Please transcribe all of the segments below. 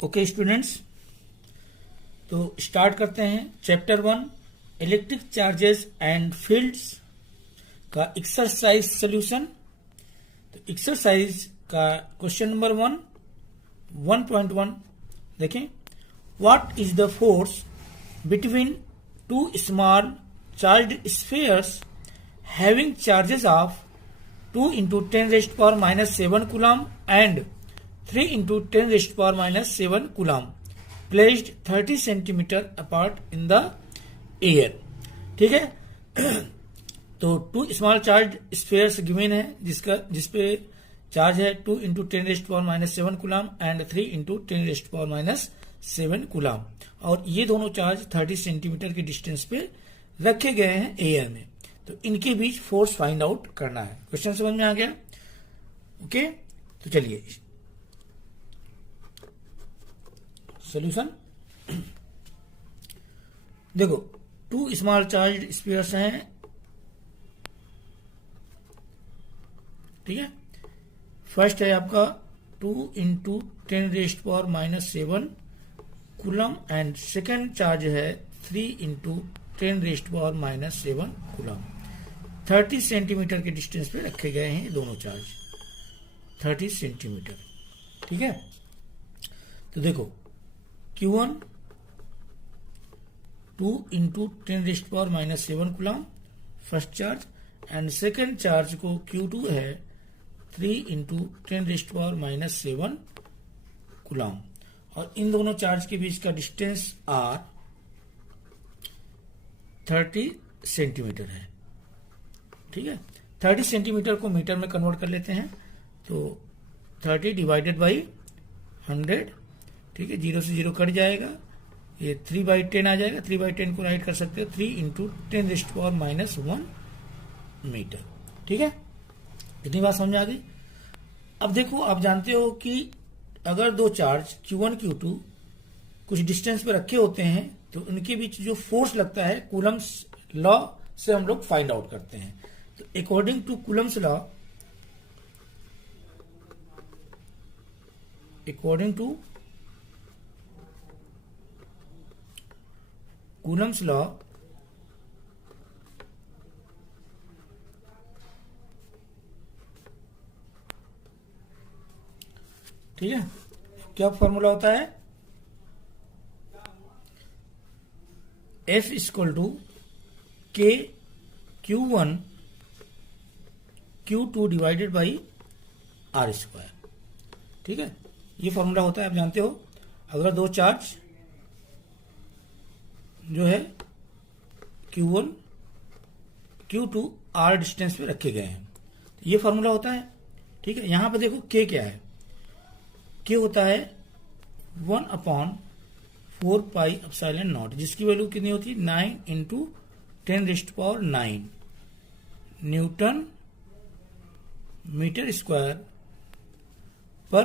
Okay students, तो start करते हैं chapter 1 electric charges and fields का एक्सरसाइज सॉल्यूशन। तो एक्सरसाइज का क्वेश्चन नंबर 1.1 देखें। What is the force between two small charged spheres having charges of 2 into 10 raised power minus 7 coulomb and 3 into 10 raised power minus 7 coulomb placed 30 centimeter apart in the air। ठीक है। तो 2 small charge spheres given है जिसपे charge है 2 into 10 raised power minus 7 coulomb and 3 into 10 raised power minus 7 coulomb, और ये दोनों charge 30 centimetre के डिस्टेंस पे रखे गए हैं एयर में। तो इनके बीच फोर्स फाइंड आउट करना है। क्वेश्चन समझ में आ गया? ओके, तो चलिए सॉल्यूशन। देखो 2 स्मॉल चार्ज स्फीयर्स हैं, ठीक है। फर्स्ट है आपका 2 into 10 raised power minus 7 coulomb and second charge है 3 into 10 raised power minus 7 coulomb. 30 centimetre के डिस्टेंस पे रखे गए हैं ये दोनों चार्ज, 30 सेंटीमीटर, ठीक है। तो देखो Q1 2 into 10 raised power minus 7 coulomb first charge, and second charge को Q2 है 3 into 10 raised power minus 7 coulomb, और इन दोनों चार्ज के बीच का डिस्टेंस R 30 सेंटीमीटर है, ठीक है। 30 सेंटीमीटर को मीटर में कन्वर्ट कर लेते हैं, तो 30 डिवाइडेड बाई 100, ठीक है। 0 से 0 कट जाएगा, ये 3/10 आ जाएगा। 3/10 को राइट कर सकते हो 3 into 10 raised power minus 1 metre, ठीक है। इतनी बात समझ आ गई। अब देखो, आप जानते हो कि अगर दो चार्ज Q1 Q2 कुछ डिस्टेंस पे रखे होते हैं तो उनके बीच जो फोर्स लगता है कूलम्स लॉ से हम लोग फाइंड आउट करते हैं। तो अकॉर्डिंग टू कूलम्स लॉ, ठीक है, क्या फॉर्मूला होता है? F equal to K Q1 Q2 divided by R square, ठीक है। ये फॉर्मूला होता है, आप जानते हो। अगर दो चार्ज जो है Q1 Q2 R डिस्टेंस पे रखे गए हैं, तो ये फॉर्मूला होता है, ठीक है। यहां पे देखो K क्या है? K होता है 1/4 पाई एप्सिलॉन नॉट, जिसकी वैल्यू कितनी होती है? 9 into 10 raised power 9 newton metre square पर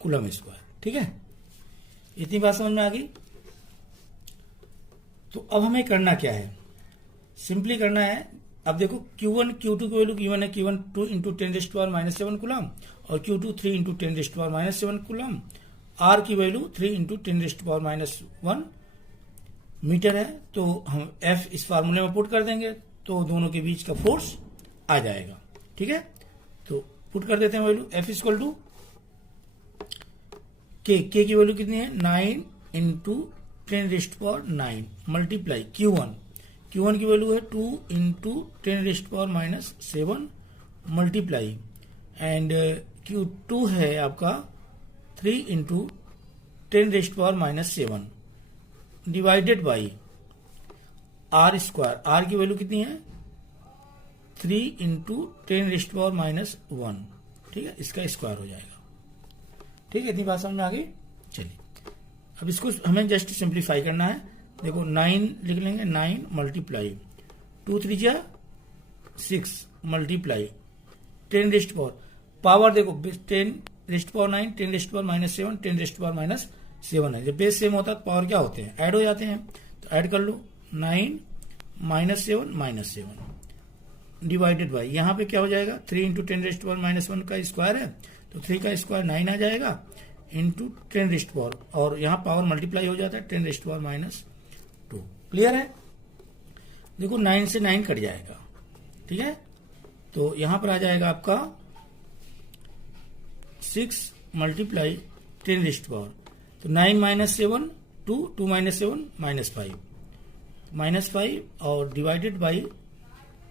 कूलम स्क्वायर, ठीक है। इतनी बात समझ में आ गई। तो अब हमें करना क्या है? सिंपली करना है, अब देखो Q1 Q2 की वैल्यू गिवन है। Q1 2 into 10 raised power minus 7 coulomb और Q2 3 into 10 raised power minus 7 coulomb. R की value 3 into 10 raised power minus 1 metre है। तो हम F इस फार्मूले में पुट कर देंगे तो दोनों के बीच का फोर्स आ जाएगा, ठीक है। तो पुट कर देते हैं value. F equal to K की वैल्यू कितनी है? 9 into 10 raised power 9 multiply Q1 की वैल्यू है 2 into 10 raised power minus 7 multiply, and Q2 है आपका 3 into 10 raised power minus 7 divided by R square. R की वैल्यू कितनी है? 3 into 10 raised power minus 1, ठीक है। इसका स्क्वायर हो जाएगा, ठीक है। इतनी बात समझ में आ गई। चलिए अब इसको हमें जस्ट सिंप्लीफाई करना है। देखो 9 लिख लेंगे, 9 मल्टीप्लाई 2 3 जा 6 मल्टीप्लाई 10 raised पावर देखो 10 raised power 9 10 raised power minus 7 10 raised power minus 7 है। जब बेस सेम होता है तो पावर क्या होते हैं? ऐड हो जाते हैं। तो ऐड कर लो 9 -7 -7 डिवाइडेड बाई, यहाँ पे क्या हो जाएगा? 3 into 10 raised power minus 1 का स्क्वायर है, तो 3 का स्क्वायर 9 आ जाएगा, इंटू 10 रेस्ट पावर, और यहाँ पावर मल्टीप्लाई हो जाता है 10 रेस्ट पावर -2। क्लियर है? देखो 9 से 9 कट जाएगा, ठीक है। तो यहां पर आ जाएगा आपका 6 मल्टीप्लाई 10 रेस्ट पावर, तो 9 - 7 2, 2 - 7 -5 और डिवाइडेड बाई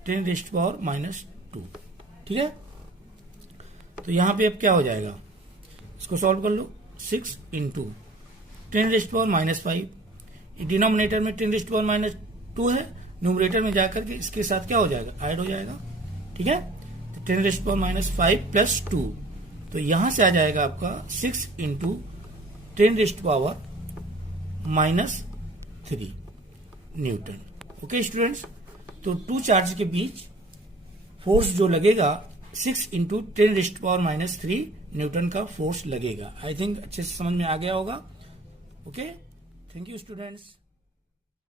10 रेस्ट पावर -2, ठीक है। तो यहां पे अब क्या हो जाएगा, इसको सॉल्व कर लो। 6 इंटू 10 रेस्ट पावर -5, डिनोमिनेटर में 10 रेस्ट पावर -2 है, न्यूमरेटर में जाकर के इसके साथ क्या हो जाएगा, ऐड हो जाएगा, ठीक है। तो 10 रेस्ट पावर -5 प्लस 2, तो यहां से आ जाएगा आपका 6 into 10 rest power -3 Newton. Okay students, तो 2 चार्ज के बीच फोर्स जो लगेगा 6 इंटू 10 रेस्ट पावर -3 न्यूटन का फोर्स लगेगा। आई थिंक अच्छे से समझ में आ गया होगा। Okay, thank you students.